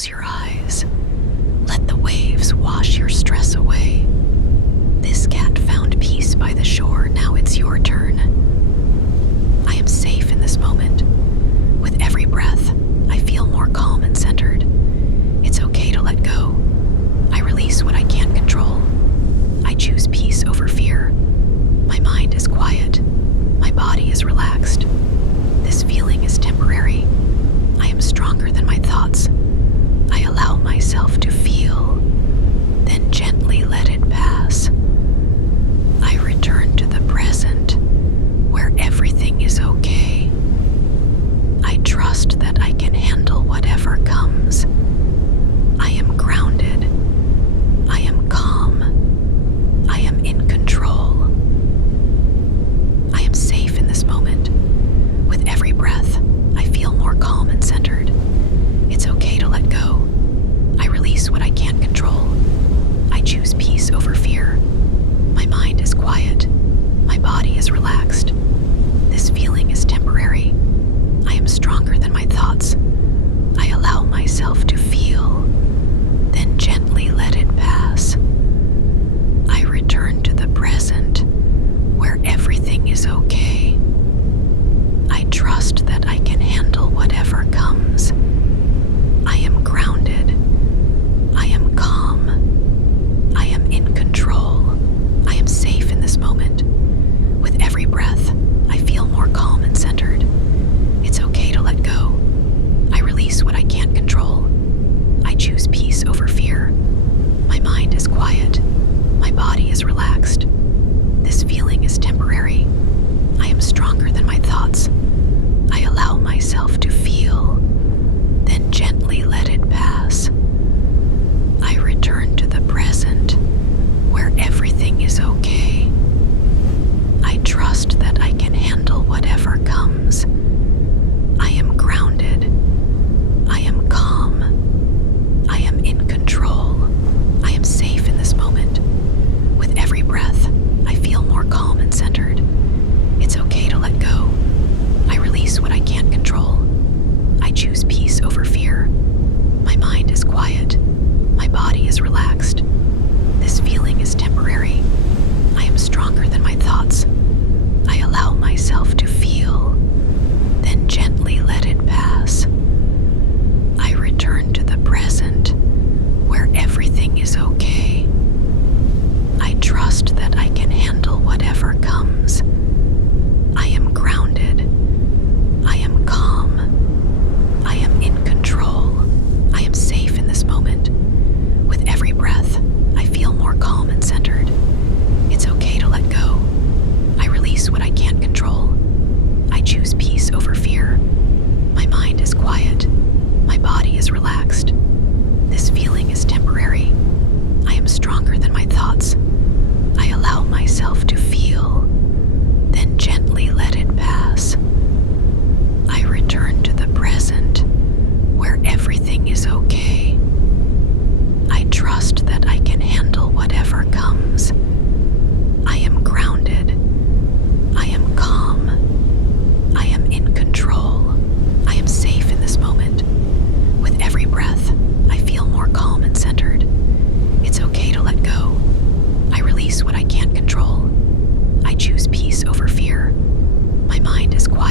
Close your eyes. Let the waves wash your stress away. This cat found peace by the shore. Now it's your turn. I am safe in this moment. With every breath, I feel more calm and centered. It's okay to let go. I release what I can't control. I choose peace over fear. My mind is quiet. My body is relaxed. This feeling is temporary. I am stronger than my thoughts. I allow myself to feel, then gently let it pass. I return to the present, where everything is okay. I trust that I can handle whatever comes. I am grounded. I am calm. I am in control. I am safe in this moment. With every breath, I feel more calm and centered. It's okay to let go. I release what I can't control. I choose peace over fear. My mind is quiet. My body is relaxed. This feeling is temporary. I am stronger than my thoughts. I allow myself to feel, then gently let it pass. I return to the present, where everything is okay. I trust that I can handle whatever comes. I am grounded. I am calm. I am in control. I am safe in this moment. With every breath, I feel more calm and centered. It's okay to let go. I release what I can't control. I choose peace over fear. My mind is quiet. My body is relaxed. This feeling is temporary. I am stronger than my thoughts. I allow myself to feel, then gently let it pass. I return to the present, where everything is okay. I trust that I can handle whatever comes. I am grounded. I am calm. I am in control. I am safe in this moment. With every breath, I feel more calm and centered. It's okay to let go. I release what I can't control. I choose peace over fear. My mind is quiet. My body is relaxed. This feeling is temporary. I am stronger than my thoughts. I allow myself to feel, then gently let it pass. I return to the present, where everything is okay. I trust that I can handle whatever comes. I am grounded. I am calm. I am in control. I am safe in this moment. With every breath, I feel more calm and centered. It's okay to let go. I release what I can't control. I choose peace over fear. My mind is quiet. My body is relaxed. This feeling is temporary. I am stronger than my thoughts. I allow myself to feel, then gently let it pass. I return to the present, where everything is okay. I trust that I can handle whatever comes. I am grounded. I am calm. I am in control. I am safe in this moment. With every breath, I feel more calm and centered. It's okay to let go. I release what I can't control. I choose peace over fear. My mind is quiet.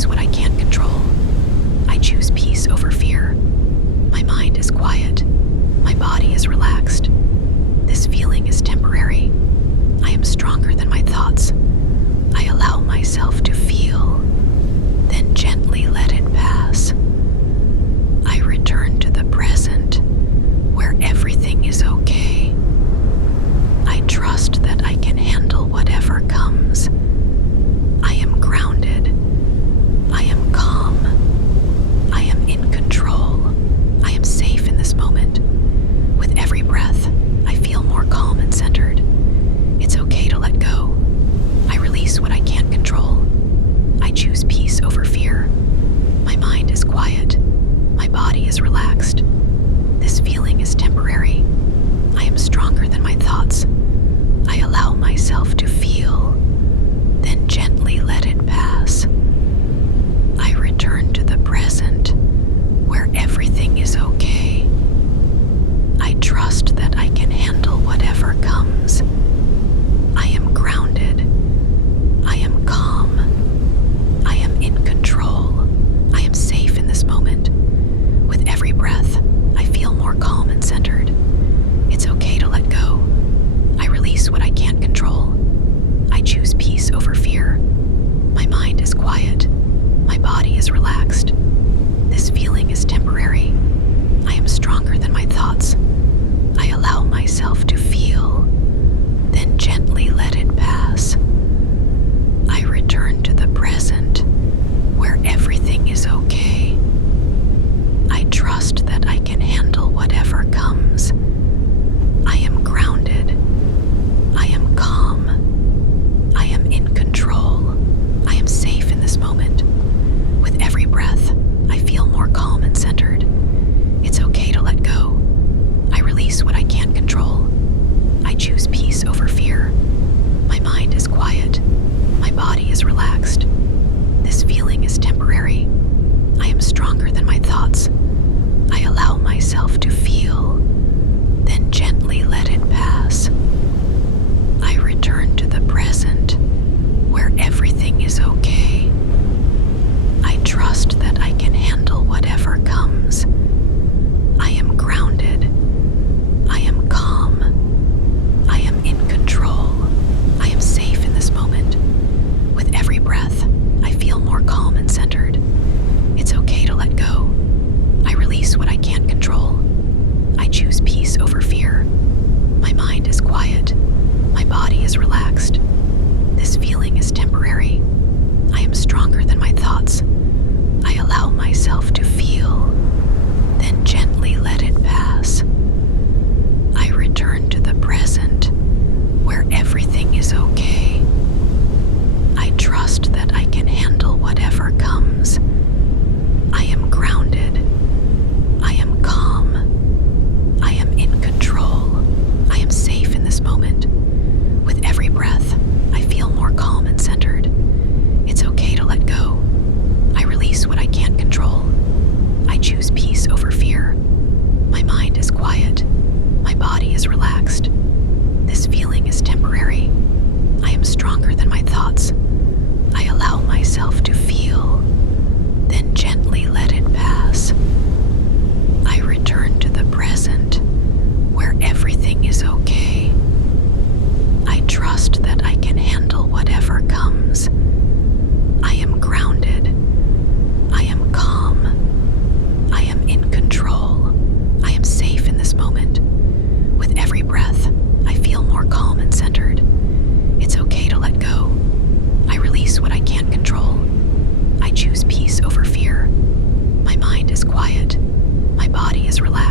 release what I can't control. I choose peace over fear. My mind is quiet. My body is relaxed. This feeling is temporary. I am stronger than my thoughts. I allow myself to feel, then gently let it pass. I return to the present, where everything is okay. I trust that I can handle whatever comes. I am grounded. I am calm. I am in control. I am safe in this moment. With every breath, I feel more calm and centered. It's okay to let go. I release what I can't control. I choose peace over fear. My mind is quiet. My body is relaxed. This feeling is temporary. I am stronger than my thoughts. I allow myself to feel, then gently let it pass. I return to the present, where everything is okay. I trust that I can handle whatever comes. I am grounded. I am calm. I am in control. I am safe in this moment. With every breath, I feel more calm and centered. It's okay to let go. I release what I can't control. I choose peace over fear. My mind is quiet. My body is relaxed. This feeling is temporary. I am stronger than my thoughts. I allow myself to feel, then gently let it pass. I return to the present, where everything is okay. I trust that I can handle whatever comes. I am grounded. I am calm. I am in control. I am safe in this moment. With every breath, I feel more calm and centered. It's okay to let go. I release what I can't control. I choose peace over fear. My mind is quiet. My body is relaxed. This feeling is temporary. I am stronger than my thoughts. I allow myself to feel, then gently let it pass. I return to the present, where everything is okay. I trust that I can handle whatever comes. I am grounded. I am calm. I am in control. I am safe in this moment. With every breath, I feel more calm and centered. It's okay to let go. I release what I can't control. I choose peace over fear. My mind is quiet. My body is relaxed. This feeling is temporary. I am stronger than my thoughts. I allow myself to feel, then gently let it pass. I return to the present, where everything is okay. I trust that I can handle whatever comes. I am grounded. I am calm. I am in control. I am safe in this moment. With every breath, I feel more calm and centered. It's okay to let go. I release what I can't control. I choose peace over fear. My mind is quiet. My body is relaxed. This feeling is temporary. I am stronger than my thoughts. I allow myself to feel, then gently let it pass. I return to the present, where everything is okay. I trust that I can handle whatever comes. I am grounded. I am calm. I am in control. I am safe in this moment. With every breath, I feel more calm and centered. It's okay to let go. I release what I can't control. I choose peace over fear. My mind is quiet. My body is relaxed.